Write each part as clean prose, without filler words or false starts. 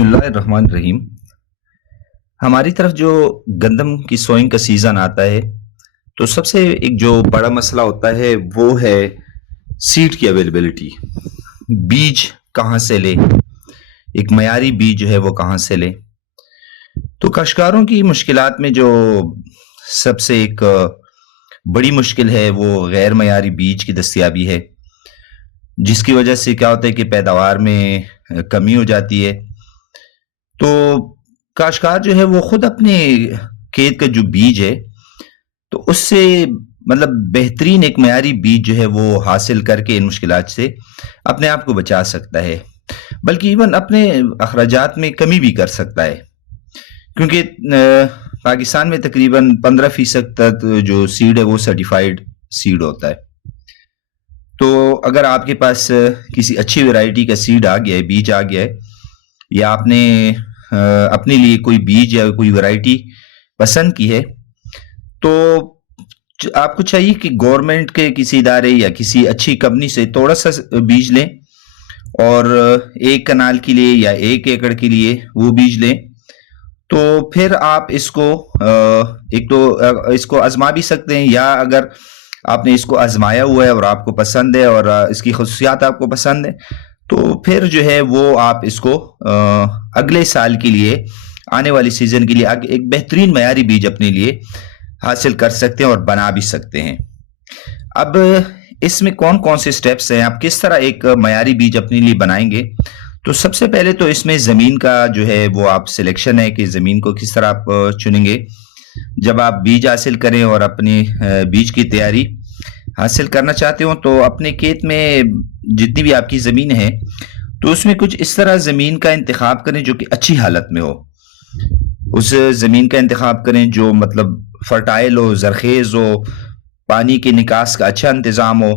بسم اللہ الرحمن الرحیم۔ ہماری طرف جو گندم کی سوئنگ کا سیزن آتا ہے تو سب سے ایک جو بڑا مسئلہ ہوتا ہے وہ ہے سیڈ کی اویلیبلٹی۔ بیج کہاں سے لے، ایک معیاری بیج جو ہے وہ کہاں سے لے۔ تو کاشتکاروں کی مشکلات میں جو سب سے ایک بڑی مشکل ہے وہ غیر معیاری بیج کی دستیابی ہے، جس کی وجہ سے کیا ہوتا ہے کہ پیداوار میں کمی ہو جاتی ہے۔ تو کاشتکار جو ہے وہ خود اپنے کھیت کا جو بیج ہے تو اس سے مطلب بہترین ایک معیاری بیج جو ہے وہ حاصل کر کے ان مشکلات سے اپنے آپ کو بچا سکتا ہے، بلکہ ایون اپنے اخراجات میں کمی بھی کر سکتا ہے، کیونکہ پاکستان میں تقریباً 15% تک جو سیڈ ہے وہ سرٹیفائیڈ سیڈ ہوتا ہے۔ تو اگر آپ کے پاس کسی اچھی ویرائٹی کا سیڈ آ گیا ہے، بیج آ گیا ہے، یا آپ نے اپنے لیے کوئی بیج یا کوئی ویرائٹی پسند کی ہے، تو آپ کو چاہیے کہ گورنمنٹ کے کسی ادارے یا کسی اچھی کمپنی سے تھوڑا سا بیج لیں، اور 1 کنال کے لیے یا 1 ایکڑ کے لیے وہ بیج لیں۔ تو پھر آپ اس کو ایک تو اس کو آزما بھی سکتے ہیں، یا اگر آپ نے اس کو آزمایا ہوا ہے اور آپ کو پسند ہے اور اس کی خصوصیات آپ کو پسند ہے، تو پھر جو ہے وہ آپ اس کو اگلے سال کے لیے، آنے والی سیزن کے لیے ایک بہترین معیاری بیج اپنے لیے حاصل کر سکتے ہیں اور بنا بھی سکتے ہیں۔ اب اس میں کون کون سے سٹیپس ہیں، آپ کس طرح ایک معیاری بیج اپنے لیے بنائیں گے؟ تو سب سے پہلے تو اس میں زمین کا جو ہے وہ آپ سلیکشن ہے کہ زمین کو کس طرح آپ چنیں گے۔ جب آپ بیج حاصل کریں اور اپنی بیج کی تیاری حاصل کرنا چاہتے ہو تو اپنے کھیت میں جتنی بھی آپ کی زمین ہے تو اس میں کچھ اس طرح زمین کا انتخاب کریں جو کہ اچھی حالت میں ہو۔ اس زمین کا انتخاب کریں جو مطلب فرٹائل ہو، زرخیز ہو، پانی کے نکاس کا اچھا انتظام ہو،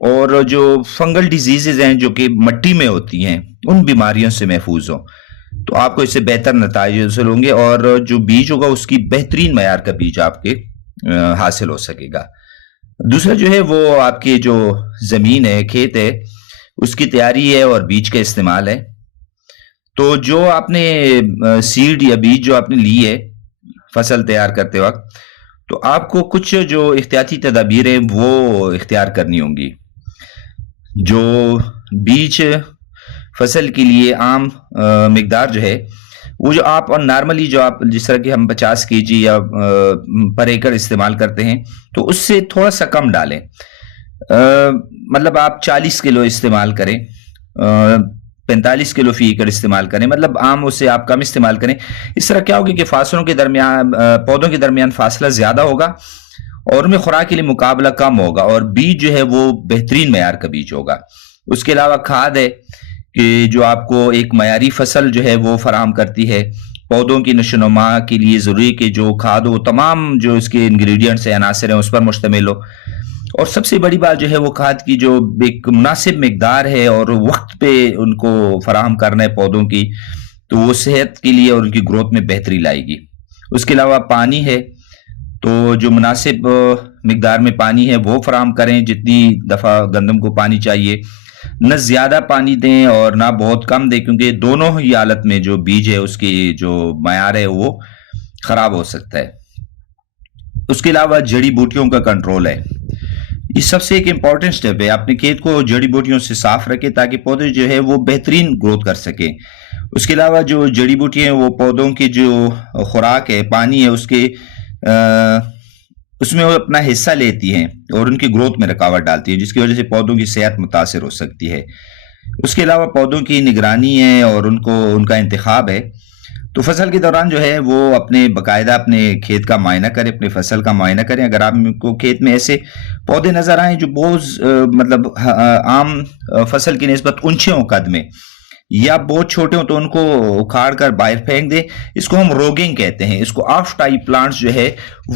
اور جو فنگل ڈیزیزز ہیں جو کہ مٹی میں ہوتی ہیں ان بیماریوں سے محفوظ ہو، تو آپ کو اس سے بہتر نتائج حاصل ہوں گے، اور جو بیج ہوگا اس کی بہترین معیار کا بیج آپ کے حاصل ہو سکے گا۔ دوسرا جو ہے وہ آپ کی جو زمین ہے، کھیت ہے، اس کی تیاری ہے اور بیج کا استعمال ہے۔ تو جو آپ نے سیڈ یا بیج جو آپ نے لی ہے فصل تیار کرتے وقت، تو آپ کو کچھ جو احتیاطی تدابیر ہیں وہ اختیار کرنی ہوں گی۔ جو بیج فصل کے لیے عام مقدار جو ہے وہ جو آپ نارملی جو آپ جس طرح کہ ہم 50 kg یا پر ایکڑ استعمال کرتے ہیں تو اس سے تھوڑا سا کم ڈالیں، مطلب آپ 40 کلو استعمال کریں، 45 کلو فی ایکڑ استعمال کریں، مطلب عام اس سے آپ کم استعمال کریں۔ اس طرح کیا ہوگا کہ فاصلوں کے درمیان، پودوں کے درمیان فاصلہ زیادہ ہوگا اور ان میں خوراک کے لیے مقابلہ کم ہوگا، اور بیج جو ہے وہ بہترین معیار کا بیج ہوگا۔ اس کے علاوہ کھاد ہے کہ جو آپ کو ایک معیاری فصل جو ہے وہ فراہم کرتی ہے۔ پودوں کی نشو و نما کے لیے ضروری کہ جو کھاد ہو تمام جو اس کے انگریڈینٹس ہیں، عناصر ہیں، اس پر مشتمل ہو، اور سب سے بڑی بات جو ہے وہ کھاد کی جو ایک مناسب مقدار ہے اور وقت پہ ان کو فراہم کرنا ہے پودوں کی، تو وہ صحت کے لیے اور ان کی گروتھ میں بہتری لائے گی۔ اس کے علاوہ پانی ہے، تو جو مناسب مقدار میں پانی ہے وہ فراہم کریں، جتنی دفعہ گندم کو پانی چاہیے، نہ زیادہ پانی دیں اور نہ بہت کم دیں، کیونکہ دونوں ہی حالت میں جو بیج ہے اس کی جو معیار ہے وہ خراب ہو سکتا ہے۔ اس کے علاوہ جڑی بوٹیوں کا کنٹرول ہے، یہ سب سے ایک امپورٹنٹ سٹیپ ہے۔ اپنے کھیت کو جڑی بوٹیوں سے صاف رکھیں تاکہ پودے جو ہے وہ بہترین گروتھ کر سکیں۔ اس کے علاوہ جو جڑی بوٹی ہیں وہ پودوں کی جو خوراک ہے، پانی ہے، اس میں وہ اپنا حصہ لیتی ہیں اور ان کی گروتھ میں رکاوٹ ڈالتی ہے، جس کی وجہ سے پودوں کی صحت متاثر ہو سکتی ہے۔ اس کے علاوہ پودوں کی نگرانی ہے اور ان کا انتخاب ہے۔ تو فصل کے دوران جو ہے وہ باقاعدہ اپنے کھیت کا معائنہ کریں، اپنے فصل کا معائنہ کریں۔ اگر آپ کو کھیت میں ایسے پودے نظر آئیں جو بہت مطلب عام فصل کی نسبت اونچے ہوں قد میں، یا بہت چھوٹے ہوں، تو ان کو اکھاڑ کر باہر پھینک دیں۔ اس کو ہم روگنگ کہتے ہیں۔ اس کو آف ٹائپ پلانٹس جو ہے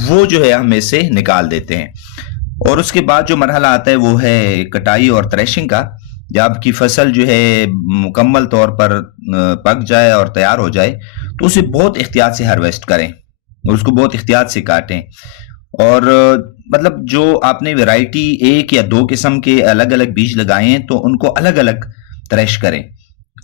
وہ جو ہے ہم اسے نکال دیتے ہیں۔ اور اس کے بعد جو مرحلہ آتا ہے وہ ہے کٹائی اور تھریشنگ کا۔ جب آپ کی فصل جو ہے مکمل طور پر پک جائے اور تیار ہو جائے تو اسے بہت احتیاط سے ہارویسٹ کریں اور اس کو بہت احتیاط سے کاٹیں، اور مطلب جو آپ نے ویرائٹی 1 یا 2 قسم کے الگ الگ بیج لگائے ہیں تو ان کو الگ الگ تھریش کریں۔